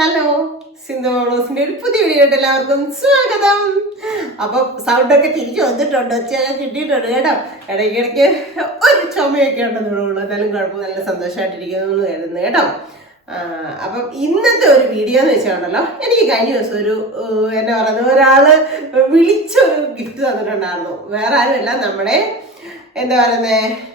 Hello, Sindhu മോളൂസിന്റെ ഒരു പുതിയ വീഡിയോയിട്ട് എല്ലാവർക്കും സ്വാഗതം. അപ്പൊ സൗണ്ടൊക്കെ തിരിച്ചു വന്നിട്ടുണ്ട്, ഒച്ചയൊക്കെ കിട്ടിയിട്ടുണ്ട് കേട്ടോ. ഇടയ്ക്കിടയ്ക്ക് ഒരു ചുമയൊക്കെ ഉണ്ടെന്നുള്ളൂ, എന്നാലും കുഴപ്പം, നല്ല സന്തോഷമായിട്ടിരിക്കുന്നു കരുതുന്നു കേട്ടോ. അപ്പം ഇന്നത്തെ ഒരു വീഡിയോ എന്ന് വെച്ചാണല്ലോ, എനിക്ക് കഴിഞ്ഞ ദിവസം ഒരു എന്നാ പറയുന്നത്, ഒരാള് വിളിച്ചൊരു ഗിഫ്റ്റ് തന്നിട്ടുണ്ടായിരുന്നു. വേറെ ആരുമല്ല, നമ്മുടെ എന്താ പറയുന്നത്,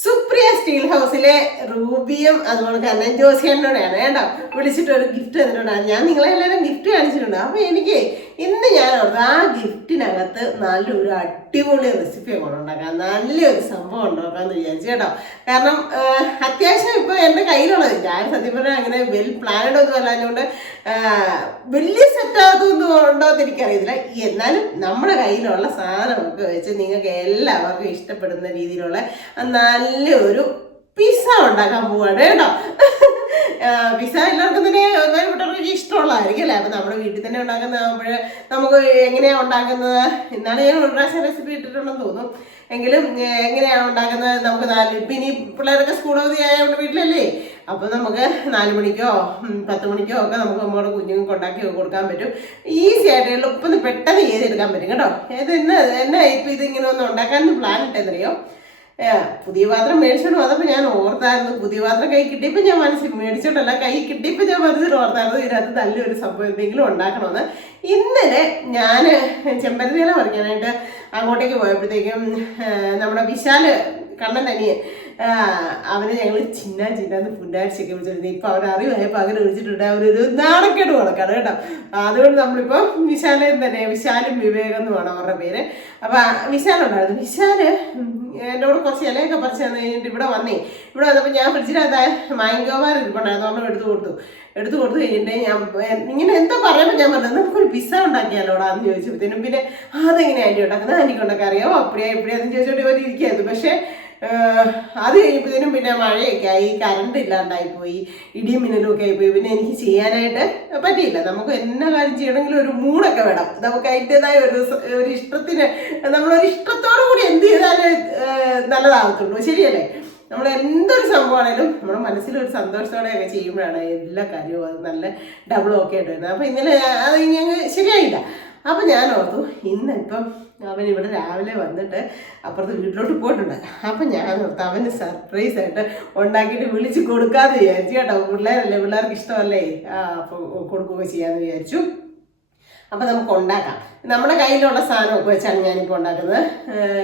സുപ്രിയ സ്റ്റീൽ ഹൗസിലെ റൂബിയും അതുപോലെ തന്നെ ജോസിയനോടെയാണ് കേട്ടോ വിളിച്ചിട്ട് ഒരു ഗിഫ്റ്റ് തന്നിട്ടുണ്ടായിരുന്നു. ഞാൻ നിങ്ങളെല്ലാവരും ഗിഫ്റ്റ് കാണിച്ചിട്ടുണ്ട്. അപ്പൊ എനിക്ക് ഇന്ന് ഞാൻ ഓർത്ത് ആ ഗിഫ്റ്റിനകത്ത് നല്ലൊരു അടിപൊളി റെസിപ്പി കൊണ്ടുണ്ടാക്കാം, നല്ലൊരു സംഭവം ഉണ്ടാക്കാമെന്ന് വിചാരിച്ചു കേട്ടോ. കാരണം അത്യാവശ്യം ഇപ്പൊ എൻ്റെ കയ്യിലുള്ളത് ഞാൻ സത്യം പറഞ്ഞാൽ അങ്ങനെ വെൽ പ്ലാനഡ് ഒന്നും അല്ലാഞ്ഞുകൊണ്ട് വലിയ സെറ്റാകത്തൊന്നും ഉണ്ടോ എന്ന് എനിക്കറിയത്തില്ല. എന്നാലും നമ്മുടെ കയ്യിലുള്ള സാധനമൊക്കെ വെച്ച് നിങ്ങൾക്ക് എല്ലാവർക്കും ഇഷ്ടപ്പെടുന്ന രീതിയിലുള്ള നല്ലൊരു പിസ്സ ഉണ്ടാക്കാൻ പോവാണ് കേട്ടോ. പിസ്സ എല്ലാവർക്കും തന്നെ ഒരുപാട് ഇഷ്ടമുള്ളതായിരിക്കും അല്ലേ. അപ്പം നമ്മുടെ വീട്ടിൽ തന്നെ ഉണ്ടാക്കുന്നതാകുമ്പോൾ നമുക്ക് എങ്ങനെയാണ് ഉണ്ടാക്കുന്നത് എന്നാണ് ഞാൻ ഒരു പ്രാവശ്യം റെസിപ്പി ഇട്ടിട്ടുണ്ടെന്ന് തോന്നും. എങ്കിലും എങ്ങനെയാണ് ഉണ്ടാക്കുന്നത് നമുക്ക് ഇപ്പം ഇനി പിള്ളേരൊക്കെ സ്കൂൾ അവധി ആയതുകൊണ്ട് വീട്ടിലല്ലേ, അപ്പോൾ നമുക്ക് 4 മണിക്കോ 10 മണിക്കോ ഒക്കെ നമുക്ക് നമ്മുടെ കുഞ്ഞുങ്ങൾക്ക് ഉണ്ടാക്കി കൊടുക്കാൻ പറ്റും. ഈസി ആയിട്ട് എളുപ്പം പെട്ടെന്ന് ചെയ്തെടുക്കാൻ പറ്റും കേട്ടോ. എന്നാ ഇപ്പം ഇതിങ്ങനെ ഒന്ന് ഉണ്ടാക്കാനൊന്നും പ്ലാൻ ഇട്ടെന്നറിയോ. പുതിയ പാത്രം മേടിച്ചോണ്ട് വന്നപ്പോൾ ഞാൻ ഓർത്തായിരുന്നു, പുതിയ പാത്രം കൈ കിട്ടിയപ്പോൾ ഞാൻ മനസ്സിൽ മേടിച്ചോണ്ടല്ല, കൈ കിട്ടിയപ്പോൾ ഞാൻ മനസ്സിൽ ഓർത്തായിരുന്നു ഇതിനകത്ത് നല്ലൊരു സംഭവം എന്തെങ്കിലും ഉണ്ടാക്കണമെന്ന്. ഇന്നലെ ഞാൻ ചെമ്പരത്തിയില പറിക്കാനായിട്ട് അങ്ങോട്ടേക്ക് പോയപ്പോഴത്തേക്കും നമ്മുടെ വിശാല് കണ്ണൻ തനിയെ അവനെ ഞങ്ങൾ ചിന്നാന്ന് പുന്നാഴ്ചയൊക്കെ വിളിച്ചിരുന്നു. ഇപ്പം അവരറിവായപ്പോൾ അങ്ങനെ വിളിച്ചിട്ടുണ്ട്, അവരൊരു നാണക്കേട് കൊടുക്കാണ് കേട്ടോ. അതുകൊണ്ട് നമ്മളിപ്പോൾ വിശാലും വിവേകം എന്ന് വേണം അവരുടെ പേര്. അപ്പം വിശാലുണ്ടായിരുന്നു. വിശാല് എന്നോട് കുറച്ച് ഇലയൊക്കെ പറിച്ച് തന്നു കഴിഞ്ഞിട്ട് ഇവിടെ വന്നപ്പോൾ ഞാൻ ഫ്രിഡ്ജിനകത്ത് മാങ്കോമാർ ഇരിപ്പുണ്ടായിരുന്നു, നമ്മൾ എടുത്തു കൊടുത്തു കഴിഞ്ഞിട്ട് ഞാൻ ഇങ്ങനെ എന്താ പറയുമ്പോൾ ഞാൻ പറഞ്ഞത് നമുക്കൊരു പിസ്സ ഉണ്ടാക്കിയാലോടാന്ന് ചോദിച്ചപ്പോഴത്തേനും പിന്നെ അതെങ്ങനെ ആൻറ്റി ഉണ്ടാക്കുന്നത്, ആൻറ്റിക്ക് ഉണ്ടാക്കാൻ അറിയാമോ, അപ്പടിയാന്ന് ചോദിച്ചോണ്ട് ഇവർ ഇരിക്കായിരുന്നു. പക്ഷേ അത് കഴിഞ്ഞപ്പോഴത്തേനും പിന്നെ മഴയൊക്കെ ആയി, കറണ്ട് ഇല്ലാണ്ടായിപ്പോയി, ഇടിയും മിന്നലും ഒക്കെ ആയിപ്പോയി. പിന്നെ എനിക്ക് ചെയ്യാനായിട്ട് പറ്റിയില്ല. നമുക്ക് എന്നാ കാര്യം ചെയ്യണമെങ്കിലും ഒരു മൂടൊക്കെ വേണം, നമുക്ക് അതിൻ്റെതായ ഒരു ഇഷ്ടത്തിന്, നമ്മളൊരു ഇഷ്ടത്തോടു കൂടി എന്ത് ചെയ്താലേ നല്ലതാകത്തുള്ളൂ, ശരിയല്ലേ. നമ്മൾ എന്തൊരു സംഭവമാണേലും നമ്മുടെ മനസ്സിലൊരു സന്തോഷത്തോടെയൊക്കെ ചെയ്യുമ്പോഴാണ് എല്ലാ കാര്യവും അത് നല്ല ഡബിളും ഒക്കെ ആയിട്ട് വരുന്നത്. അപ്പോൾ ഇന്നലെ അത് ഞങ്ങൾ ശരിയായില്ല. അപ്പം ഞാൻ ഓർത്തു ഇന്നിപ്പം അവൻ ഇവിടെ രാവിലെ വന്നിട്ട് അപ്പുറത്ത് വീട്ടിലോട്ട് പോയിട്ടുണ്ട്. അപ്പം ഞാൻ ഓർത്തു അവന് സർപ്രൈസ് ആയിട്ട് ഉണ്ടാക്കിയിട്ട് വിളിച്ച് കൊടുക്കാമെന്ന് വിചാരിച്ചു കേട്ടോ. പിള്ളേരല്ലേ, പിള്ളേർക്ക് ഇഷ്ടമല്ലേ, അപ്പോൾ കൊടുക്കുകയൊക്കെ ചെയ്യാമെന്ന് വിചാരിച്ചു. അപ്പം നമുക്ക് ഉണ്ടാക്കാം. നമ്മുടെ കയ്യിലുള്ള സാധനമൊക്കെ വെച്ചാണ് ഞാനിപ്പോൾ ഉണ്ടാക്കുന്നത്.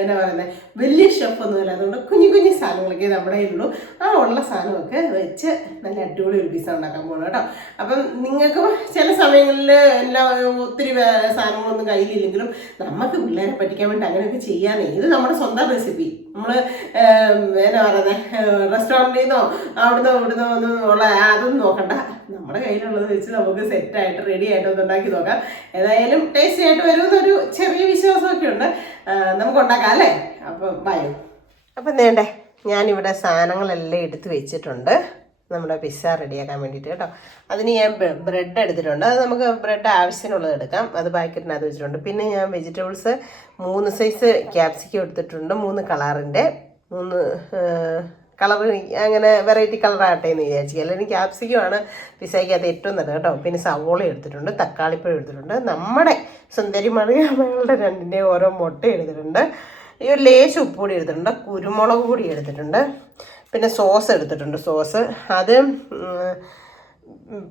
എന്നാ പറയുന്നത്, വലിയ ഷെഫൊന്നുമില്ല, അതുകൊണ്ട് കുഞ്ഞു സാധനങ്ങളൊക്കെ നമ്മുടെ കയ്യിലുള്ളൂ. ആ ഉള്ള സാധനമൊക്കെ വെച്ച് നല്ല അടിപൊളി ഒരു പിസ്സ ഉണ്ടാക്കാൻ പോകണം കേട്ടോ. അപ്പം നിങ്ങൾക്ക് ചില സമയങ്ങളിൽ ഒത്തിരി സാധനങ്ങളൊന്നും കയ്യിലില്ലെങ്കിലും നമുക്ക് പിള്ളേരെ പറ്റിക്കാൻ വേണ്ടി അങ്ങനെയൊക്കെ ചെയ്യാനേ, ഇത് നമ്മുടെ സ്വന്തം റെസിപ്പി. നമ്മൾ എന്നാ പറയുന്നത്, റെസ്റ്റോറൻറ്റിൽ നിന്നോ അവിടുന്നോ ഒന്നും ഉള്ള അതൊന്നും നോക്കണ്ട, നമ്മുടെ കയ്യിലുള്ളത് വെച്ച് നമുക്ക് സെറ്റായിട്ട് റെഡി ആയിട്ട് ഒന്ന് ഉണ്ടാക്കി നോക്കാം. ഏതായാലും ടേസ്റ്റി ആയിട്ട് വരുമെന്നൊരു ചെറിയ വിശ്വാസമൊക്കെ ഉണ്ട്. നമുക്ക് ഉണ്ടാക്കാം അല്ലേ. അപ്പം ബയോ. അപ്പം വേണ്ടേ, ഞാനിവിടെ സാധനങ്ങളെല്ലാം എടുത്ത് വെച്ചിട്ടുണ്ട് നമ്മുടെ പിസ്സ റെഡിയാക്കാൻ വേണ്ടിയിട്ട് കേട്ടോ. അതിന് ഞാൻ ബ്രെഡ് എടുത്തിട്ടുണ്ട്. അത് നമുക്ക് ബ്രെഡ് ആവശ്യത്തിനുള്ളത് എടുക്കാം. അത് പാക്കറ്റിനകത്ത് വെച്ചിട്ടുണ്ട്. പിന്നെ ഞാൻ വെജിറ്റബിൾസ് 3 സൈസ് ക്യാപ്സിക്കം എടുത്തിട്ടുണ്ട്, 3 കളറിൻ്റെ, 3 കളർ, അങ്ങനെ വെറൈറ്റി കളറാകട്ടെ എന്ന് വിചാരിച്ചു. അല്ലെങ്കിൽ ക്യാപ്സിക്കമാണ് പിസ്സയ്ക്കകത്ത് ഏറ്റവും നല്ലത് കേട്ടോ. പിന്നെ സവോള എടുത്തിട്ടുണ്ട്, തക്കാളിപ്പഴം എടുത്തിട്ടുണ്ട്, നമ്മുടെ സുന്ദരി മറിയാമ്മകളുടെ 2ൻ്റെ ഓരോ മുട്ട എടുത്തിട്ടുണ്ട്, ഈ ഒരു ലേശം ഉപ്പുപൊടി എടുത്തിട്ടുണ്ട്, കുരുമുളക് പൊടി എടുത്തിട്ടുണ്ട്, പിന്നെ സോസ് എടുത്തിട്ടുണ്ട്. സോസ് അത്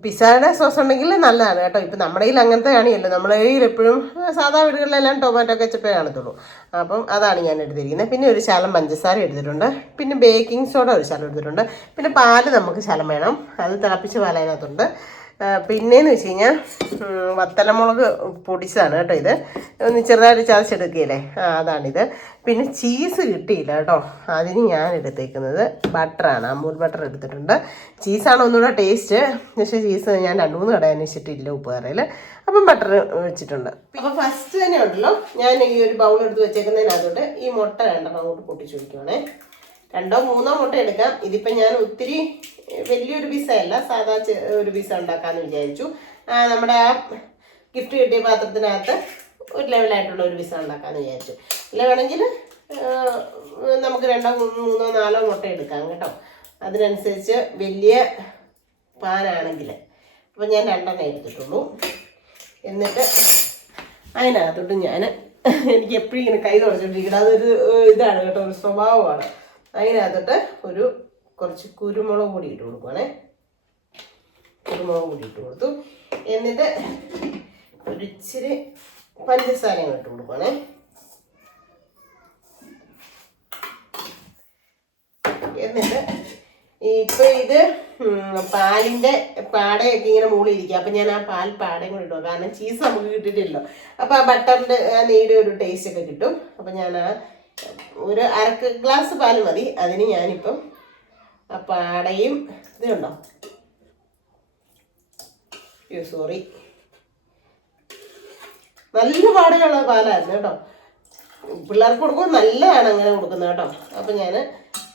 പിസ്സയുടെ സോസ് ഉണ്ടെങ്കിൽ നല്ലതാണ് കേട്ടോ. ഇപ്പം നമ്മുടെ കയ്യിൽ അങ്ങനത്തെ കാണിയല്ലോ, നമ്മുടെ കയ്യിൽ എപ്പോഴും സാധാ വീടുകളിലെല്ലാം ടൊമാറ്റോ കെച്ചപ്പേ കാണത്തുള്ളൂ. അപ്പം അതാണ് ഞാൻ എടുത്തിരിക്കുന്നത്. പിന്നെ ഒരു ശകലം പഞ്ചസാര എടുത്തിട്ടുണ്ട്, പിന്നെ ബേക്കിംഗ് സോഡ ഒരു ശകലം എടുത്തിട്ടുണ്ട്, പിന്നെ പാല് നമുക്ക് ശകലം വേണം, അത് തിളപ്പിച്ച പാൽ അതിനകത്തുണ്ട്. പിന്നെയെന്ന് വെച്ച് കഴിഞ്ഞാൽ വത്തലമുളക് പൊടിച്ചതാണ് കേട്ടോ. ഇത് ഒന്ന് ചെറുതായിട്ട് ചതച്ചെടുക്കുകയില്ലേ, അതാണിത്. പിന്നെ ചീസ് കിട്ടിയില്ല കേട്ടോ, അതിന് ഞാൻ എടുത്തേക്കുന്നത് ബട്ടറാണ്, അമൂൽ ബട്ടർ എടുത്തിട്ടുണ്ട്. ചീസാണ് ഒന്നുകൂടെ ടേസ്റ്റ്, പക്ഷേ ചീസ് ഞാൻ 2-3 കട അന്വേഷിച്ചിട്ടില്ല ഉപ്പുകറിയിൽ. അപ്പം ബട്ടർ വെച്ചിട്ടുണ്ട്. അപ്പോൾ ഫസ്റ്റ് തന്നെ ഉണ്ടല്ലോ, ഞാൻ ഈ ഒരു ബൗൾ എടുത്ത് വെച്ചേക്കുന്നതിനകത്തോട്ട് ഈ മുട്ട 2 അങ്ങോട്ട് പൊട്ടിച്ചു വയ്ക്കുവാണേ. 2-3 മുട്ട എടുക്കാം. ഇതിപ്പം ഞാൻ ഒത്തിരി വലിയൊരു പിസ്സ അല്ല, സാധാ ഒരു പിസ്സ ഉണ്ടാക്കാമെന്ന് വിചാരിച്ചു. നമ്മുടെ ആ ഗിഫ്റ്റ് കിട്ടിയ പാത്രത്തിനകത്ത് ഒരു ലെവലായിട്ടുള്ള ഒരു പിസ്സ ഉണ്ടാക്കാമെന്ന് വിചാരിച്ചു. ഇല്ല വേണമെങ്കിൽ നമുക്ക് 2-3-4 മുട്ട എടുക്കാം കേട്ടോ. അതിനനുസരിച്ച് വലിയ പാനാണെങ്കിൽ അപ്പം ഞാൻ 2 എടുത്തിട്ടുള്ളൂ. എന്നിട്ട് അതിനകത്തോട്ട് ഞാൻ എനിക്ക് എപ്പോഴും ഇങ്ങനെ കൈ തുടച്ചിട്ടിരിക്കണം, അതൊരു ഇതാണ് കേട്ടോ, ഒരു സ്വഭാവമാണ്. അതിനകത്തോട്ട് കുറച്ച് കുരുമുളക് പൊടി ഇട്ട് കൊടുക്കുവാണേ. കുരുമുളക് പൊടി ഇട്ട് കൊടുത്തു. എന്നിട്ട് ഇച്ചിരി പഞ്ചസാര ഇട്ട് കൊടുക്കുവാണേ. എന്നിട്ട് ഇപ്പം ഇത് പാലിൻ്റെ പാടയൊക്കെ ഇങ്ങനെ മുകളിലിരിക്കുക. അപ്പം ഞാൻ ആ പാൽ പാടയും കൂടി ഇട്ടു, കാരണം ചീസ് നമുക്ക് കിട്ടിയിട്ടില്ലല്ലോ. അപ്പം ആ ബട്ടറിൻ്റെ ആ നെയ്യുടെ ഒരു ടേസ്റ്റ് ഒക്കെ കിട്ടും. അപ്പം ഞാൻ ഒരു 1/2 ഗ്ലാസ് പാൽ മതി. അതിന് ഞാനിപ്പം ആ പാടയും ഇതുണ്ടോ, സോറി, നല്ല പാടയുള്ള പാലായിരുന്നു കേട്ടോ. പിള്ളേർക്ക് കൊടുക്കുമ്പോൾ നല്ലതാണ് അങ്ങനെ കൊടുക്കുന്നത് കേട്ടോ. അപ്പം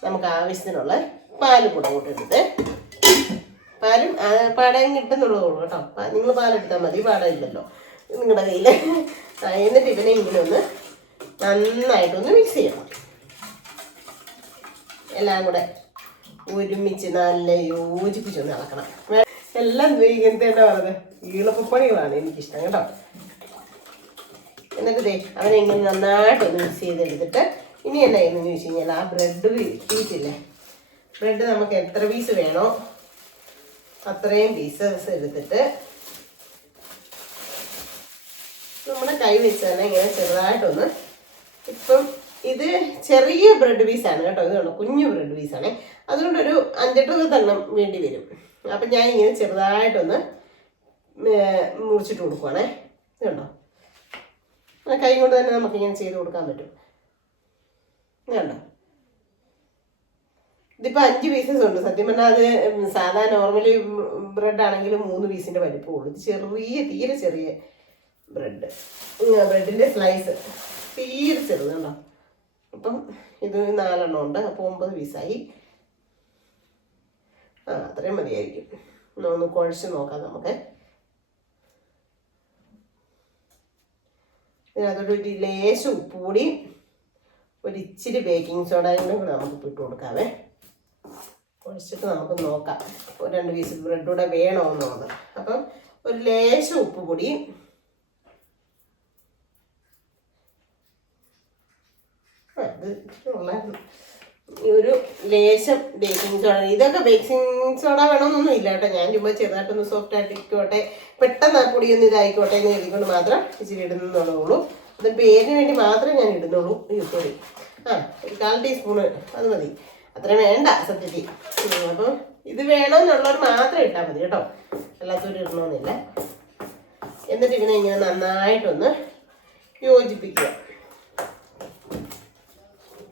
നമുക്ക് ആവശ്യത്തിനുള്ള പാല് കൂടെ കൂട്ടിയിട്ടത്, പാലും പാടയും കിട്ടുന്നുള്ളൂ കേട്ടോ. നിങ്ങൾ പാലെടുത്താൽ മതി, പാടമില്ലല്ലോ നിങ്ങളുടെ കയ്യിൽ. എന്നിട്ട് ഇതിനെ ഇങ്ങനെ ഒന്ന് നന്നായിട്ടൊന്ന് മിക്സ് ചെയ്യണം. എല്ലാം കൂടെ ഒരുമിച്ച് നല്ല യോജിപ്പിച്ചൊന്ന് ഇളക്കണം. എല്ലാം ഇങ്ങനത്തെ എന്താ പറയുന്നത്, ഈളപ്പപ്പണികളാണ് എനിക്കിഷ്ടം കേട്ടോ. എന്നിട്ട് അവനെ ഇങ്ങനെ നന്നായിട്ടൊന്ന് മിക്സ് ചെയ്തെടുത്തിട്ട് ഇനി എന്നാ ചെയ്യുന്നതെന്ന് ചോദിച്ചു കഴിഞ്ഞാൽ ആ ബ്രെഡ് പീസില്ലേ, ബ്രെഡ് നമുക്ക് എത്ര പീസ് വേണോ അത്രയും പീസസ് എടുത്തിട്ട് നമ്മുടെ കൈ വെച്ച് തന്നെ ഇങ്ങനെ ചെറുതായിട്ടൊന്ന്, ഇപ്പം ഇത് ചെറിയ ബ്രെഡ് പീസാണ് കേട്ടോ, ഇത് കണ്ടോ കുഞ്ഞു ബ്രെഡ് പീസാണ്, അതുകൊണ്ടൊരു 5-8 എണ്ണം വേണ്ടി വരും. അപ്പം ഞാൻ ഇങ്ങനെ ചെറുതായിട്ടൊന്ന് മുറിച്ചിട്ട് കൊടുക്കുവാണേ. ഇത് കണ്ടോ, കൈ കൊണ്ട് തന്നെ നമുക്കിങ്ങനെ ചെയ്ത് കൊടുക്കാൻ പറ്റും. കണ്ടോ, ഇതിപ്പോൾ 5 പീസസ് ഉണ്ട്. സത്യം പറഞ്ഞാൽ അത് സാധാ നോർമലി ബ്രെഡ് ആണെങ്കിൽ 3 പീസിൻ്റെ വലിപ്പമുള്ളൂ. ഇത് തീരെ ചെറിയ ബ്രെഡിൻ്റെ സ്ലൈസ് തീരെ ചെറുത് കണ്ടോ. അപ്പം ഇത് 4 എണ്ണം ഉണ്ട്, അപ്പോൾ 9 പീസായി. അത്രയും മതിയായിരിക്കും. ഒന്ന് കുഴച്ച് നോക്കാം നമുക്ക്. ഇതിനകത്തോട്ട് ലേശം ഉപ്പുകൂടി ഒരിച്ചിരി ബേക്കിംഗ് സോഡയും കൂടെ നമുക്ക് ഇട്ട് കൊടുക്കാവേ. കുഴച്ചിട്ട് നമുക്ക് നോക്കാം 2 പീസ് ബ്രെഡ് കൂടെ വേണമെന്നുള്ളത്. അപ്പം ഒരു ലേശം ഉപ്പ് പൊടി, ഒരു ലേശം ബേക്കിംഗ് സോഡ. ഇതൊക്കെ ബേക്കിംഗ് സോഡ വേണമെന്നൊന്നും ഇല്ല കേട്ടോ. ഞാൻ ചുമ്മാ ചെറുതായിട്ടൊന്ന് സോഫ്റ്റ് ആയിട്ടിരിക്കോട്ടെ, പെട്ടെന്ന് ആ പൊടിയൊന്നും ഇതായിക്കോട്ടെ എന്ന് എഴുതിക്കൊണ്ട് മാത്രം ഇച്ചിരി ഇടുന്നുള്ളൂ. അത് പേരിന് വേണ്ടി മാത്രമേ ഞാൻ ഇടുന്നുള്ളൂ. സോറി, ഒരു 1/4 ടീസ്പൂണ് അത് മതി, അത്ര വേണ്ട സത്യത്തിൽ. അപ്പം ഇത് വേണമെന്നുള്ളവർ മാത്രം ഇട്ടാൽ മതി കേട്ടോ, അല്ലാത്തവർ ഇടണമെന്നില്ല. എന്നിട്ട് ഇങ്ങനെ നന്നായിട്ടൊന്ന് യോജിപ്പിക്കുക.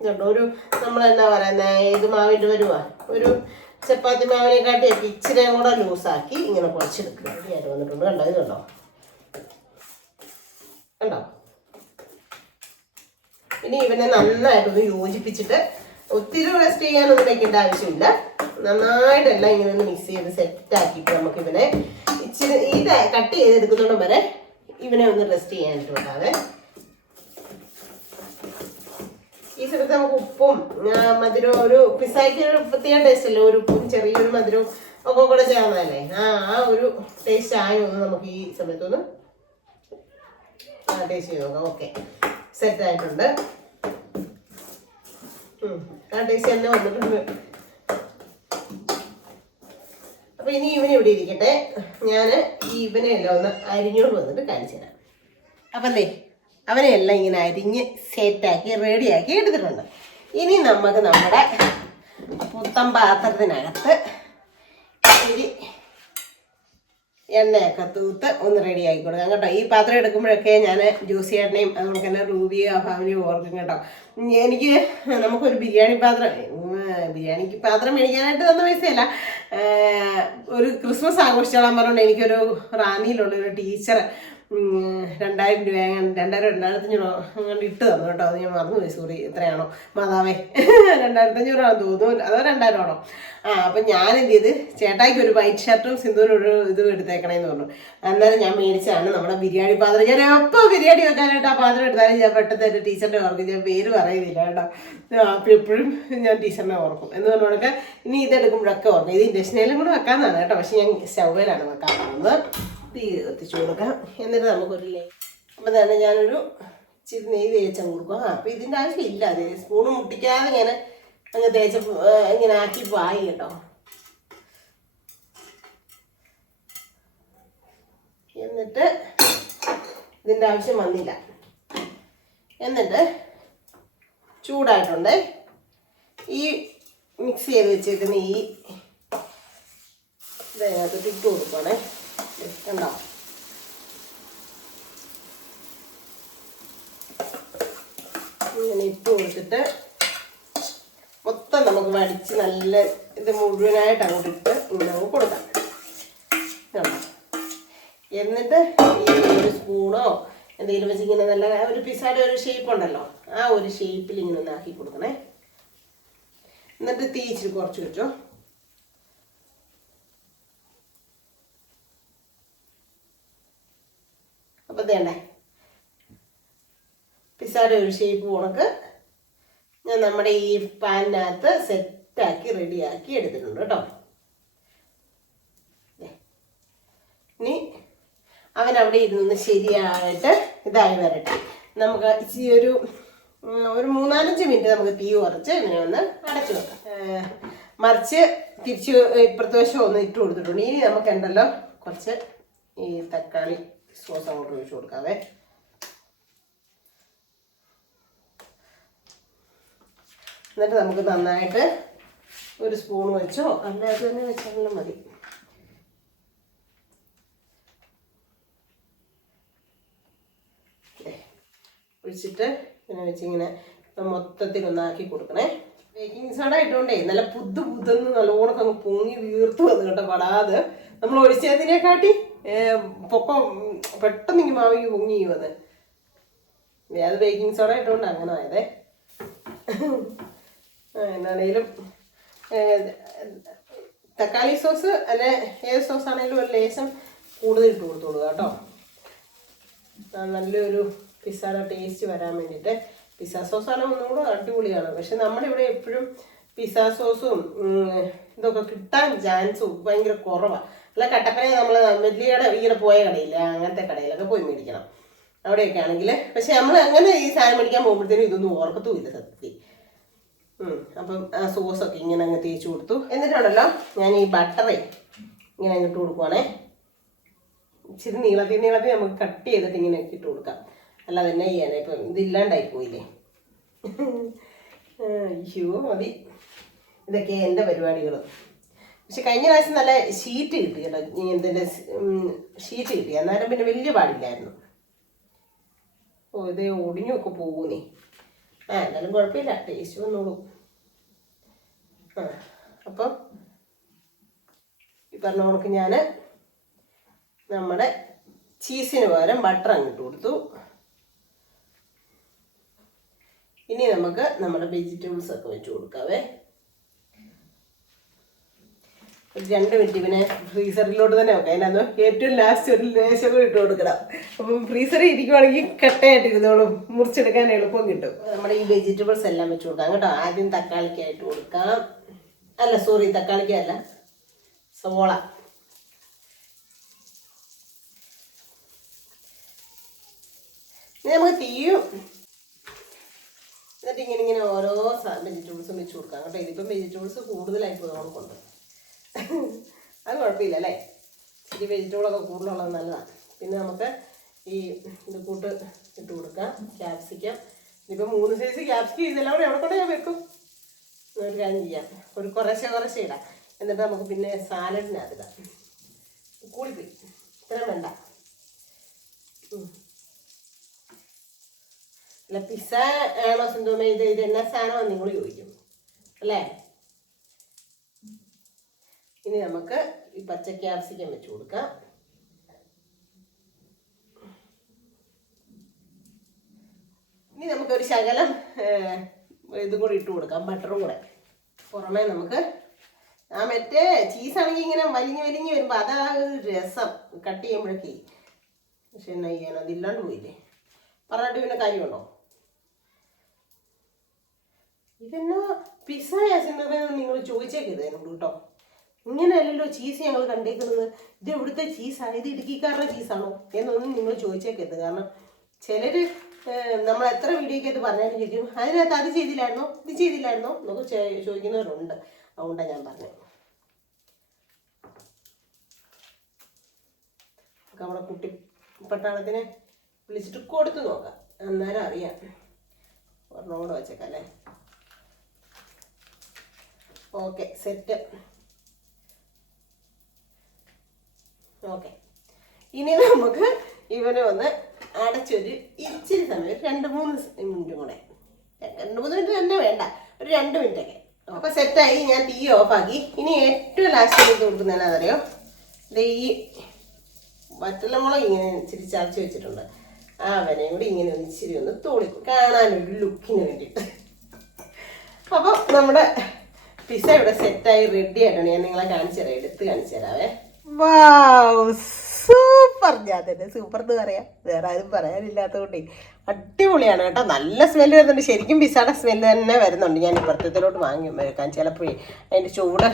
കേട്ടോ, നമ്മളെന്താ പറയുന്നത്, ഇത് മാവിട്ട് വരുവാ, ഒരു ചപ്പാത്തി മാവിനെക്കാട്ടിയൊക്കെ ഇച്ചിരി കൂടെ ലൂസാക്കി ഇങ്ങനെ കുഴച്ചെടുക്കുക. റെഡിയായിട്ട് വന്നിട്ടുണ്ട് കണ്ടോ. ഇത് കണ്ടോ കണ്ടോ. ഇനി ഇവനെ നന്നായിട്ടൊന്ന് യോജിപ്പിച്ചിട്ട് ഒത്തിരി റെസ്റ്റ് ചെയ്യാനൊന്നും വെക്കേണ്ട ആവശ്യമില്ല. നന്നായിട്ടെല്ലാം ഇങ്ങനെ ഒന്ന് മിക്സ് ചെയ്ത് സെറ്റാക്കിയിട്ട് നമുക്ക് ഇവനെ ഇച്ചിരി ഇത് കട്ട് ചെയ്തെടുക്കുന്നിടം വരെ ഇവനെ ഒന്ന് റെസ്റ്റ് ചെയ്യാനായിട്ട് വെക്കാതെ. ഈ സമയത്ത് നമുക്ക് ഉപ്പും മധുരവും, ഒരു പിസ്സയ്ക്ക് ഒരു പ്രത്യേക ടേസ്റ്റ് അല്ലേ, ഒരു ഉപ്പും ചെറിയൊരു മധുരവും ഒക്കെ കൂടെ ചേർന്നതല്ലേ, ആ ഒരു ടേസ്റ്റ് ആയൊന്ന് നമുക്ക് ഈ സമയത്തൊന്ന് ടേസ്റ്റ് ചെയ്ത് നോക്കാം. ഓക്കെ, സെറ്റായിട്ടുണ്ട്. ആ ടേസ്റ്റ് തന്നെ വന്നിട്ടുണ്ട്. അപ്പൊ ഇനി ഇവനെ ഇവിടെ ഇരിക്കട്ടെ, ഞാൻ ഇവനെ എല്ലാം ഒന്ന് അരിഞ്ഞോണ്ട് വന്നിട്ട് കാണിച്ചു തരാം. അപ്പം അവനെയെല്ലാം ഇങ്ങനെ അരിഞ്ഞ് സെറ്റാക്കി റെഡിയാക്കി എടുത്തിട്ടുണ്ട്. ഇനി നമുക്ക് നമ്മുടെ പുത്തൻ പാത്രത്തിനകത്ത് ഇത്തിരി എണ്ണയൊക്കെ തൂത്ത് ഒന്ന് റെഡി ആക്കി കൊടുക്കാം കേട്ടോ. ഈ പാത്രം എടുക്കുമ്പോഴൊക്കെ ഞാൻ ജോസിയേട്ടനെയും അതുകൊണ്ട് തന്നെ റൂബിയോ ഫാമിലിയും ഓർക്കും കേട്ടോ. എനിക്ക് നമുക്കൊരു ബിരിയാണിക്ക് പാത്രം മേടിക്കാനായിട്ട് തന്ന പൈസയല്ല, ഒരു ക്രിസ്മസ് ആഘോഷിച്ചോളാൻ പറഞ്ഞുകൊണ്ട് എനിക്കൊരു റാന്നിയിലുള്ളൊരു ടീച്ചർ 2000 രൂപ 2500 അങ്ങോട്ട് ഇട്ട് തന്നു കേട്ടോ. അത് ഞാൻ മറന്നുപോയി, സോറി. എത്രയാണോ മാതാവേ, 2500 തോന്നുന്നു, അതോ 2000 ആണോ? അപ്പം ഞാൻ എന്ത് ചെയ്ത്, ചേട്ടായിക്ക് ഒരു വൈറ്റ് ഷർട്ടും സിന്ധുവിനും ഒരു ഇതും എടുത്തേക്കണേന്ന് പറഞ്ഞു. അന്നേരം ഞാൻ മേടിച്ചാണ് നമ്മുടെ ബിരിയാണി പാത്രം. ഞാൻ എപ്പോൾ ബിരിയാണി വെക്കാനായിട്ട് ആ പാത്രം എടുത്താലും ഞാൻ പെട്ടെന്ന് എൻ്റെ ടീച്ചറിനെ ഓർക്കും. ഞാൻ പേര് പറയുന്നില്ല കേട്ടോ. അപ്പം എപ്പോഴും ഞാൻ ടീച്ചറിനെ ഓർക്കും എന്ന് പറഞ്ഞൊക്കെ. ഇനി ഇതെടുക്കുമ്പോഴൊക്കെ ഓർക്കും. ഇത് ഇൻഡക്ഷനിലും കൂടെ വെക്കാമെന്നാണ് കേട്ടോ. പക്ഷെ ഞാൻ സ്റ്റൗവിലാണ് വെക്കാൻ പോകുന്നത്. തീ കത്തിച്ചു കൊടുക്കാം. എന്നിട്ട് നമുക്കൊരു അപ്പം തന്നെ ഞാനൊരു ഇച്ചിരി നെയ്യ് തേച്ചങ്ങ് കൊടുക്കും. അപ്പം ഇതിൻ്റെ ആവശ്യമില്ല. അത് സ്പൂണ് മുട്ടിക്കാതെ ഇങ്ങനെ അങ്ങ് തേച്ച ഇങ്ങനെ ആക്കി പായി കേട്ടോ. എന്നിട്ട് ഇതിൻ്റെ ആവശ്യം വന്നില്ല. എന്നിട്ട് ചൂടായിട്ടുണ്ട്. ഈ മിക്സ് ചെയ്ത് വെച്ചേക്കുന്ന ഈ ഇതിനകത്ത് ഇട്ട് കൊടുക്കണേ. കണ്ടോ? ഇങ്ങനെ ഇട്ട് കൊടുത്തിട്ട് മൊത്തം നമുക്ക് വടിച്ച് നല്ല ഇത് മുഴുവനായിട്ട് അങ്ങോട്ട് ഇട്ട് ഇങ്ങനെ അങ്ങ് കൊടുക്കാം. എന്നിട്ട് ഈ ഒരു സ്പൂണോ എന്തെങ്കിലും വെച്ച് ഇങ്ങനെ നല്ല ഒരു പിസ്സയുടെ ഒരു ഷേപ്പ് ഉണ്ടല്ലോ, ആ ഒരു ഷേപ്പിൽ ഇങ്ങനെ ഒന്ന് ആക്കി കൊടുക്കണേ. എന്നിട്ട് തീ ഇച്ചിരി കുറച്ച് വെച്ചോ. അപ്പം വേണ്ടേ പിസ്സയുടെ ഒരു ഷേപ്പ് കണക്ക് ഞാൻ നമ്മുടെ ഈ പാനിനകത്ത് സെറ്റാക്കി റെഡിയാക്കി എടുത്തിട്ടുണ്ട് കേട്ടോ. ഇനി അവൻ അവിടെ ഇരുന്ന് ശരിയായിട്ട് ഇതായി വരട്ടെ. നമുക്ക് ഇച്ചിരി ഒരു 3-4 മിനിറ്റ് നമുക്ക് തീ കുറച്ച് ഇങ്ങനെ ഒന്ന് അടച്ചു വെക്കാം. മറിച്ച് തിരിച്ച് ഇപ്പുറത്തെ വശം ഒന്ന് ഇട്ട് കൊടുത്തിട്ടുണ്ട്. ഇനി നമുക്ക് ഉണ്ടല്ലോ കുറച്ച് ഈ തക്കാളി സോസ് അങ്ങോട്ട് ഒഴിച്ചു കൊടുക്കാവേ. എന്നിട്ട് നമുക്ക് നന്നായിട്ട് ഒരു സ്പൂൺ വെച്ചോ അല്ലാതെ തന്നെ വെച്ചാലും മതി. ഒഴിച്ചിട്ട് ഇങ്ങനെ വെച്ചിങ്ങനെ മൊത്തത്തിലൊന്നാക്കി കൊടുക്കണേ. ബേക്കിംഗ് സോഡ ഇട്ടുകൊണ്ടേ നല്ല പുതുന്ന് നല്ലോണം അങ്ങ് പൊങ്ങി വീർത്ത് വന്നു കേട്ടോ. പടാതെ നമ്മൾ ഒഴിച്ചതിനെക്കാട്ടി പൊക്കം പെട്ടെന്ന് ഇങ്ങനെ മാവിക്ക് പൊങ്ങി വന്ന്. അത് ബേക്കിംഗ് സോഡ ഇട്ടുകൊണ്ട് അങ്ങനെ ആയതേ. എന്നാണേലും തക്കാളി സോസ് അല്ലെ ഏത് സോസ് ആണെങ്കിലും ഒരു ലേശം കൂടുതൽ ഇട്ട് കൊടുത്തോളൂ കേട്ടോ. നല്ലൊരു പിസ്സയുടെ ടേസ്റ്റ് വരാൻ വേണ്ടിയിട്ട്. പിസ്സ സോസാണ് ഒന്നും കൂടെ അടിപൊളിയാണ്. പക്ഷെ നമ്മുടെ ഇവിടെ എപ്പോഴും പിസ്സ സോസും ഇതൊക്കെ കിട്ടാൻ ചാൻസും ഭയങ്കര കുറവാണ്. അല്ല കട്ടപ്പന നമ്മൾ വലിയ കട ഇങ്ങനെ പോയ കടയില്ല, അങ്ങനത്തെ കടയിലൊക്കെ പോയി മേടിക്കണം. അവിടെയൊക്കെ ആണെങ്കിൽ. പക്ഷെ നമ്മൾ അങ്ങനെ ഈ സാധനം മേടിക്കാൻ പോകുമ്പോഴത്തേനും ഇതൊന്നും ഓർക്കത്തുമില്ല സത്യത്തിൽ. അപ്പം ആ സോസൊക്കെ ഇങ്ങനെ അങ്ങ് തേച്ച് കൊടുത്തു. എന്നിട്ടുണ്ടല്ലോ ഞാൻ ഈ ബട്ടറെ ഇങ്ങനെ അങ്ങോട്ട് കൊടുക്കുവാണേ. ഇച്ചിരി നീളത്തിൽ നമുക്ക് കട്ട് ചെയ്തിട്ട് ഇങ്ങനെ ഇട്ട് കൊടുക്കാം. അല്ലാതെ തന്നെ ചെയ്യാനേ. ഇപ്പം ഇതില്ലാണ്ടായി പോയില്ലേ. അയ്യോ മതി. ഇതൊക്കെ എൻ്റെ പരിപാടികൾ. പക്ഷെ കഴിഞ്ഞ പ്രാവശ്യം നല്ല ഷീറ്റ് കിട്ടി കേട്ടോ. ഇതിൻ്റെ ഷീറ്റ് കിട്ടി. അന്നേരം പിന്നെ വലിയ പാടില്ലായിരുന്നു. ഓ ഇത് ഒടിഞ്ഞൊക്കെ പോകുന്നേ. എന്നാലും കുഴപ്പമില്ല, ടേസ്റ്റ് വന്നോളൂ. അപ്പം ഈ പറഞ്ഞ കണക്ക് ഞാൻ നമ്മുടെ ചീസിന് പകരം ബട്ടർ അങ്ങോട്ട് കൊടുത്തു. ഇനി നമുക്ക് നമ്മുടെ വെജിറ്റബിൾസ് ഒക്കെ വെച്ച് കൊടുക്കാവേ. ഒരു 2 മിനിറ്റ് ഇവനെ ഫ്രീസറിലോട്ട് തന്നെ വെക്കാം. അതിനകത്ത് ഏറ്റവും ലാസ്റ്റ് ഒരു ലേശം കൂടി ഇട്ട് കൊടുക്കണം. അപ്പം ഫ്രീസറിൽ ഇരിക്കുവാണെങ്കിൽ കട്ടയായിട്ടിരുന്നോളും, മുറിച്ചെടുക്കാൻ എളുപ്പം കിട്ടും. നമ്മുടെ ഈ വെജിറ്റബിൾസ് എല്ലാം വെച്ച് കൊടുക്കാം കേട്ടോ. ആദ്യം തക്കാളിക്കായിട്ട് കൊടുക്കാം. അല്ല സോറി, തക്കാളിക്കല്ല, സവോള. ഇനി നമുക്ക് തീയും എന്നിട്ട് ഇങ്ങനെ ഓരോ വെജിറ്റബിൾസും വെച്ച് കൊടുക്കാം കേട്ടോ. ഇതിപ്പം വെജിറ്റബിൾസ് കൂടുതലായി പോകുന്നുണ്ട്. അത് കുഴപ്പമില്ല അല്ലേ. ഇച്ചിരി വെജിറ്റബിളൊക്കെ കൂടുതലുള്ളത് നല്ലതാണ്. പിന്നെ നമുക്ക് ഈ ഇത് കൂട്ട് ഇട്ട് കൊടുക്കാം. ക്യാപ്സിക്കം. ഇതിപ്പോൾ 3 സൈസ് ക്യാപ്സിക്കം. ഇതെല്ലാം കൂടെ എവിടെ കൊണ്ട് ഞാൻ വെക്കും? ഒരു കാര്യം ചെയ്യാം, ഒരു കുറേശ്ശെ ഇടാം. എന്നിട്ട് നമുക്ക് പിന്നെ സാലഡിനകത്തിടാം. കൂടിപ്പോയി, ഇത്രയും വേണ്ട. അല്ല പിസ്സ ആണോ സിന്ധുമേ ഇത് എന്നാ സാധനമാണ് നിങ്ങൾ ചോദിക്കും അല്ലേ. ഇനി നമുക്ക് ഈ പച്ച ക്യാപ്സിക്കം വെച്ച് കൊടുക്കാം. നമുക്കൊരു ശകലം ഇതും കൂടി ഇട്ട് കൊടുക്കാം, ബട്ടറും കൂടെ. പുറമേ നമുക്ക് ആ മറ്റേ ചീസാണെങ്കിൽ ഇങ്ങനെ വലിഞ്ഞ് വലിഞ്ഞ് വരുമ്പോൾ അതാ ഒരു രസം കട്ട് ചെയ്യുമ്പോഴേക്കേ. പക്ഷെ എന്നാ ചെയ്യാനോ, അതില്ലാണ്ട് പോയില്ലേ. പറഞ്ഞിട്ട് പിന്നെ കാര്യമുണ്ടോ? ഇതെന്നാ പിസ്സയാ സിന്ധുവെന്ന് നിങ്ങൾ ചോദിച്ചേക്കരുത് എന്നോട് കേട്ടോ. ഇങ്ങനെയല്ലല്ലോ ചീസ് ഞങ്ങൾ കണ്ടേക്കുന്നത്. ഇത് എവിടുത്തെ ചീസാണ്, ഇത് ഇടുക്കിക്കാരുടെ ചീസാണോ എന്നൊന്നും നിങ്ങൾ ചോദിച്ചേക്കരുത്. കാരണം ചിലർ നമ്മൾ എത്ര വീഡിയോക്കകത്ത് പറഞ്ഞാലും ചോദിക്കും അതിനകത്ത് അത് ചെയ്തില്ലായിരുന്നോ ഇത് ചെയ്തില്ലായിരുന്നോ എന്നൊക്കെ ചോദിക്കുന്നവരുണ്ട്. അതുകൊണ്ടാണ് ഞാൻ പറഞ്ഞത്. നമ്മുടെ കുട്ടി പട്ടാളത്തിനെ വിളിച്ചിട്ട് കൊടുത്തു നോക്കാം, അന്നേരം അറിയാം. ഒരെണ്ണം കൂടെ വെച്ചേക്കാം അല്ലേ. Okay, set. ഓക്കെ, ഇനി നമുക്ക് ഇവനെ ഒന്ന് അടച്ചൊരു ഇച്ചിരി സമയം 2-3 മിനിറ്റ് കൂടെ, 2-3 മിനിറ്റ് തന്നെ വേണ്ട, ഒരു 2 മിനിറ്റൊക്കെ. അപ്പോൾ സെറ്റായി. ഞാൻ തീ ഓഫാക്കി. ഇനി ഏറ്റവും ലാസ്റ്റ് ചെയ്ത് കൊടുക്കുന്നതിനറിയോ, ഇത് ഈ വറ്റലമുളക് ഇങ്ങനെ ഇച്ചിരി ചതച്ച് വെച്ചിട്ടുണ്ട്. ആ അവനെയും കൂടി ഇങ്ങനെ ഇച്ചിരി ഒന്ന് തോളിക്കും, കാണാനൊരു ലുക്കിന് വേണ്ടിയിട്ട്. അപ്പോൾ നമ്മുടെ പിസ്സ ഇവിടെ സെറ്റായി റെഡി ആയിട്ടാണ്. ഞാൻ നിങ്ങളെ കാണിച്ചു തരാം, എടുത്ത് കാണിച്ചു തരാവേ. സൂപ്പർ! ഞാൻ തന്നെ സൂപ്പർ എന്ന് പറയാം, വേറെ ആരും പറയാനില്ലാത്തതുകൊണ്ട്. അടിപൊളിയാണ് കേട്ടോ, നല്ല സ്മെല്ല് വരുന്നുണ്ട്. ശരിക്കും പിസ്സയുടെ സ്മെല്ല് തന്നെ വരുന്നുണ്ട്. ഞാൻ ഇപ്പുറത്തേലോട്ട് വാങ്ങി വെക്കാൻ, ചിലപ്പോഴേ അതിൻ്റെ ചൂട്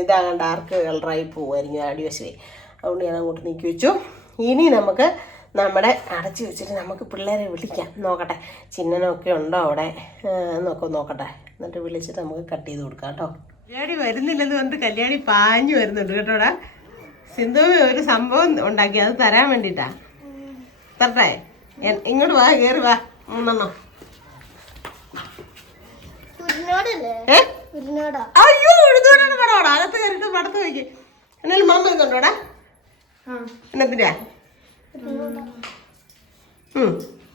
ഇതാകാൻ ഡാർക്ക് കളറായി പോകുമായിരിക്കും അടിവശമേ. അതുകൊണ്ട് ഞാൻ അങ്ങോട്ട് നീക്കി വെച്ചു. ഇനി നമുക്ക് നമ്മുടെ അടച്ചു വെച്ചിട്ട് നമുക്ക് പിള്ളേരെ വിളിക്കാം. നോക്കട്ടെ ചിന്നനൊക്കെ ഉണ്ടോ അവിടെ നോക്കട്ടെ. എന്നിട്ട് വിളിച്ചിട്ട് നമുക്ക് കട്ട് ചെയ്ത് കൊടുക്കാം കേട്ടോ. കല്യാണി വരുന്നില്ലെന്ന് പറഞ്ഞിട്ട് കല്യാണി പാഞ്ഞു വരുന്നുണ്ട് കേട്ടോടാ. സിന്ധു ഒരു സംഭവം ഉണ്ടാക്കി, അത് തരാൻ വേണ്ടിട്ടാ. തരട്ടെ? ഇങ്ങോട്ട് വാ, കയറി വാ. 3 അയ്യോ ഉഴുന്നോടാണ് പടോടാ. അകത്ത് കയറിട്ട് പടത്ത് വയ്ക്ക്. എന്നാലും മാമ വരുന്നുണ്ടോടാ? എന്നത്തിനാ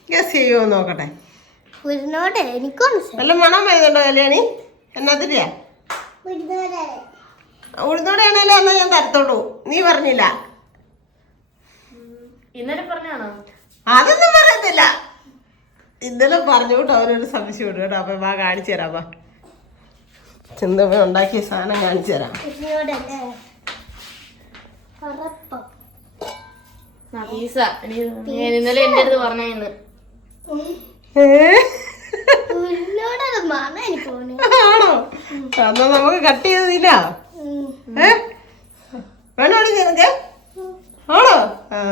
ഗസ് ചെയ്യുമോ നോക്കട്ടെ. നല്ല മണം വരുന്നുണ്ടോ കല്യാണി? എന്നത്തിന്റെയാ? ഉഴുന്നോടെയാണല്ലോ. എന്നാ ഞാൻ തരത്തോളൂ. നീ പറഞ്ഞില്ല? അതൊന്നും പറയത്തില്ല. ഇന്നലെ പറഞ്ഞു കേട്ടോ, അവരൊരു സംശയം ഉണ്ട് കേട്ടോ. അപ്പൊ വാ കാണിച്ചു തരാം. വാ ചിന്തമ്മ ഉണ്ടാക്കിയ സാധനം കാണിച്ചു തരാം. ഇന്നലെ എന്റെ അടുത്ത് പറഞ്ഞു. ആണോ? എന്നാ നമുക്ക് കട്ട് ചെയ്തതില്ല. വേണോ നിനക്ക്? ആണോ?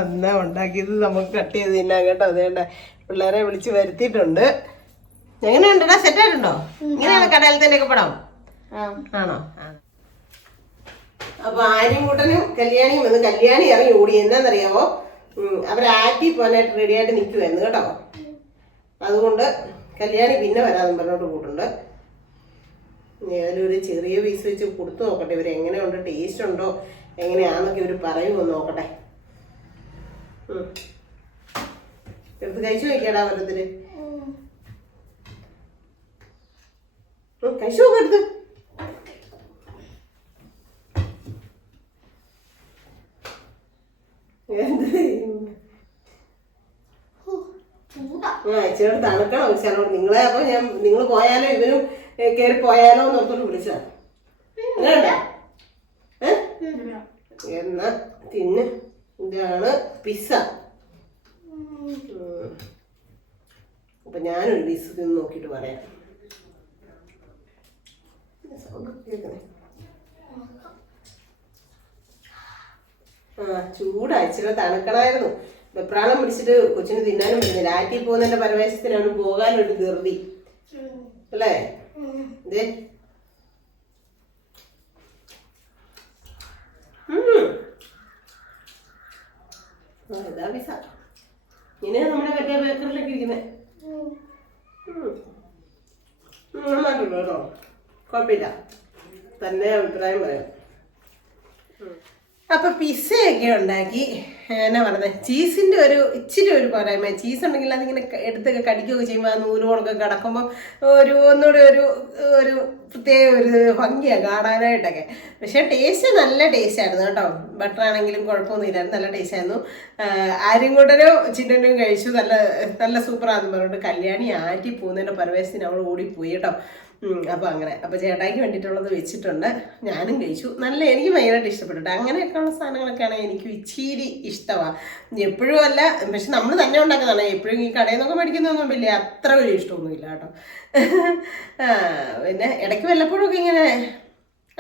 എന്നാ ഉണ്ടാക്കിയത് നമുക്ക് കട്ട് ചെയ്ത് തിന്നാം കേട്ടോ. അതുകൊണ്ട് പിള്ളേരെ വിളിച്ച് വരുത്തിയിട്ടുണ്ട്. എങ്ങനെയുണ്ടോ? സെറ്റായിട്ടുണ്ടോ? ഇങ്ങനെയാണ് കടയിലത്തെ ഒക്കെ പടം ആണോ? അപ്പൊ ആര്യൻകുട്ടനും കല്യാണിയും വന്ന്. കല്യാണി ഇറങ്ങി ഓടി. എന്നാന്നറിയാമോ, അവരാറ്റി പോകാനായിട്ട് റെഡി ആയിട്ട് നിൽക്കുമായിരുന്നു കേട്ടോ. അതുകൊണ്ട് കല്യാണി പിന്നെ വരാമെന്ന് പറഞ്ഞോട്ട് കൂട്ടുണ്ട്. ഏതൊരു ചെറിയ പീസ് വെച്ച് കൊടുത്തു നോക്കട്ടെ, ഇവർ എങ്ങനെയുണ്ട്, ടേസ്റ്റ് ഉണ്ടോ എങ്ങനെയാണെന്നൊക്കെ ഇവർ പറയുമോ നോക്കട്ടെ. എടുത്ത് കഴിച്ചു നോക്കിയാടാ പറ്റത്തില്. കഴിച്ചു നോക്കാം എടുത്ത്. ഇച്ചിരി തണുക്കണം വിളിച്ചാലോട് നിങ്ങളെ. അപ്പൊ നിങ്ങൾ പോയാലോ ഇവനും കയറി പോയാലോ എന്ന് ഓർത്തോട്ട് വിളിച്ചതാണ്. അങ്ങനെയുണ്ടോ? എന്നാ തിന്ന്. ഇതാണ് പിസ്സ. അപ്പൊ ഞാനൊരു പീസ് തിന്ന് നോക്കിട്ട് പറയാം. ചൂടായി, ഇച്ചിരി തണുക്കണമായിരുന്നു. വെപ്രാളം പിടിച്ചിട്ട് കൊച്ചിന് തിന്നാനും പറ്റുന്നില്ല. ആറ്റി പോകുന്നതിന്റെ പരവേശത്തിനാണ് പോകാനൊരു ധൃതി അല്ലേ? ഇതേ ഇതാ പിസ്സ. ഇങ്ങനെ നമ്മുടെ മറ്റേ ബേക്കറിലൊക്കെ ഇരിക്കുന്നത്. നന്നായിട്ടുള്ളൂ കേട്ടോ, കുഴപ്പമില്ല. തന്നെ അഭിപ്രായം പറയാം. അപ്പൊ പിസ്സയൊക്കെ ഉണ്ടാക്കി. എന്നാ പറയുന്നത്, ചീസിന്റെ ഒരു ഇച്ചിരി ഒരു പോരായ്മ. ചീസ് ഉണ്ടെങ്കിൽ അതിങ്ങനെ എടുത്തൊക്കെ കടിക്കുകയൊക്കെ ചെയ്യുമ്പോൾ ആ നൂലുകളൊക്കെ കിടക്കുമ്പോൾ ഒന്നുകൂടെ ഒരു പ്രത്യേക ഒരു ഭംഗിയാണ് കാണാനായിട്ടൊക്കെ. പക്ഷെ ടേസ്റ്റ് നല്ല ടേസ്റ്റ് ആയിരുന്നു കേട്ടോ. ബട്ടർ ആണെങ്കിലും കുഴപ്പമൊന്നുമില്ലായിരുന്നു, നല്ല ടേസ്റ്റ് ആയിരുന്നു. ആര്യൻകുട്ടനും ചിന്നനും കഴിച്ചു. നല്ല നല്ല സൂപ്പറാന്ന് പറഞ്ഞിട്ട് കല്യാണി ആറ്റി പോകുന്നതിന്റെ പരവേശത്തിന് അവൾ ഓടിപ്പോയി കേട്ടോ. അപ്പോൾ അങ്ങനെ അപ്പോൾ ചേട്ടായിക്ക് വേണ്ടിയിട്ടുള്ളത് വെച്ചിട്ടുണ്ട്, ഞാനും കഴിച്ചു. എനിക്ക് ഭയങ്കരമായിട്ട് ഇഷ്ടപ്പെട്ടിട്ട്. അങ്ങനെയൊക്കെയുള്ള സാധനങ്ങളൊക്കെയാണ് എനിക്ക് ഇച്ചിരി ഇഷ്ടമാണ്. എപ്പോഴും അല്ല, പക്ഷെ നമ്മൾ തന്നെ ഉണ്ടാക്കുന്നതാണ്. എപ്പോഴും ഈ കടയിൽ നിന്നൊക്കെ മേടിക്കുന്നതൊന്നും വലിയ അത്ര വലിയ ഇഷ്ടമൊന്നുമില്ല കേട്ടോ. പിന്നെ ഇടയ്ക്ക് വല്ലപ്പോഴും ഒക്കെ ഇങ്ങനെ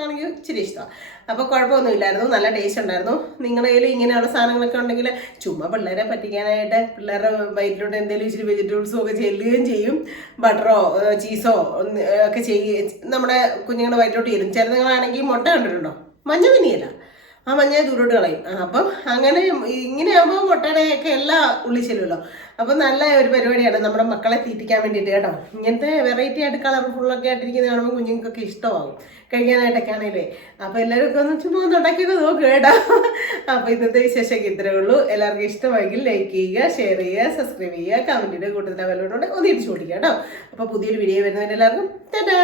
ആണെങ്കിൽ ഇച്ചിരി ഇഷ്ടമാണ്. അപ്പോൾ കുഴപ്പമൊന്നുമില്ലായിരുന്നു, നല്ല ടേസ്റ്റ് ഉണ്ടായിരുന്നു. നിങ്ങളുടെ കയ്യിൽ ഇങ്ങനെയുള്ള സാധനങ്ങളൊക്കെ ഉണ്ടെങ്കിൽ ചുമ്മാ പിള്ളേരെ പറ്റിക്കാനായിട്ട് പിള്ളേരുടെ വയറ്റിലോട്ട് എന്തെങ്കിലും ഇച്ചിരി വെജിറ്റബിൾസും ഒക്കെ ചെല്ലുകയും ചെയ്യും. ബട്ടറോ ചീസോ ഒക്കെ നമ്മുടെ കുഞ്ഞുങ്ങളുടെ വയറ്റിലോട്ട് ചെല്ലും. ചിലതുങ്ങളാണെങ്കിൽ മുട്ട കണ്ടിട്ടുണ്ടോ, മഞ്ഞ തന്നെയല്ല, ആ മഞ്ഞ ദൂരോട്ട് കളയും. അപ്പം അങ്ങനെ ഇങ്ങനെയാകുമ്പോൾ മുട്ടയുടെയൊക്കെ എല്ലാ ഉള്ളി ചെല്ലുമല്ലോ. അപ്പം നല്ല ഒരു പരിപാടിയാണ് നമ്മുടെ മക്കളെ തീറ്റിക്കാൻ വേണ്ടിയിട്ട് കേട്ടോ. ഇങ്ങനത്തെ വെറൈറ്റി ആയിട്ട് കളർഫുള്ളൊക്കെ ആയിട്ടിരിക്കുന്നത് കാണുമ്പോൾ കുഞ്ഞുങ്ങൾക്കൊക്കെ ഇഷ്ടമാകും കഴിക്കാനായിട്ടൊക്കെ ആണേലേ. അപ്പോൾ എല്ലാവർക്കും ഒന്ന് ചുമ്മാ ഒന്ന് ഉണ്ടാക്കിയൊക്കെ നോക്കുക കേട്ടോ. അപ്പോൾ ഇന്നത്തെ വിശേഷമൊക്കെ ഇത്രയേ ഉള്ളൂ. എല്ലാവർക്കും ഇഷ്ടമായെങ്കിൽ ലൈക്ക് ചെയ്യുക, ഷെയർ ചെയ്യുക, സബ്സ്ക്രൈബ് ചെയ്യുക, കമൻറ്റിൻ്റെ കൂട്ടത്തിൽ വല്ലതുകൊണ്ട് ഒന്ന് ഇടിച്ചു കൊടുക്കുക കേട്ടോ. അപ്പോൾ പുതിയൊരു വീഡിയോ വരുന്നതിന് എല്ലാവർക്കും ടാറ്റാ.